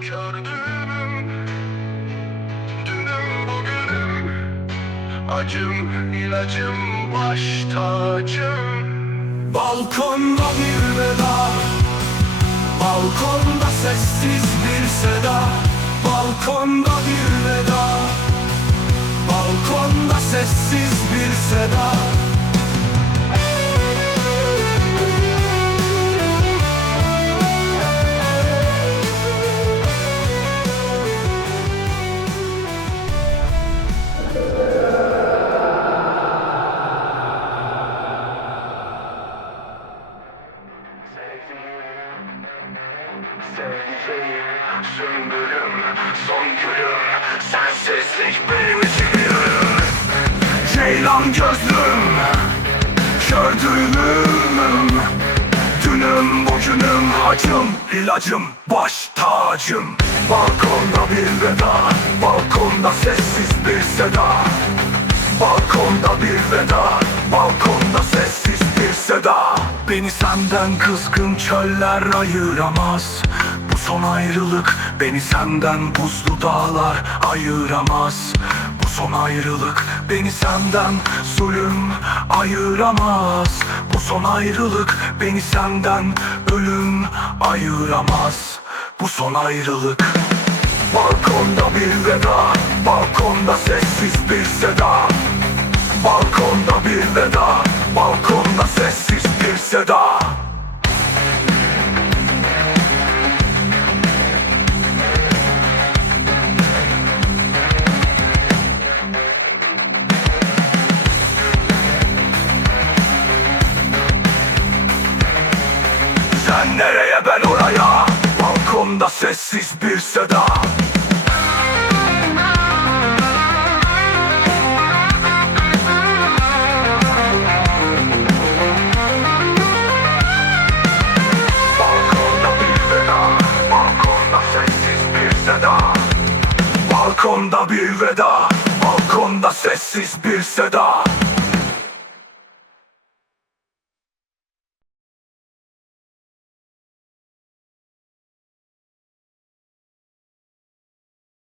Kördüğüm Dünüm bugünüm. Acım ilacım baş tacım Balkonda bir veda Balkonda sessiz bir seda. Balkonda bir veda Balkonda sessiz bir seda Sevdiceğim, sümbülüm, son gülüm Sensizlik benim içim Ceylan gözlüm, gördüğümüm Dünüm bugünüm acım, ilacım, baş tacım Balkonda bir veda, balkonda sessiz bir seda. Balkonda bir veda, balkonda sessiz bir seda Beni senden kızgın çöller ayıramaz. Bu son ayrılık beni senden buzlu dağlar ayıramaz. Bu son ayrılık beni senden zulüm ayıramaz. Bu son ayrılık beni senden ölüm ayıramaz. Bu son ayrılık. Balkonda bir veda Balkonda sessiz bir seda. Balkonda bir veda Balkonda sessiz nereye ben oraya? Balkonda sessiz bir seda. Balkonda bir veda Balkonda sessiz bir seda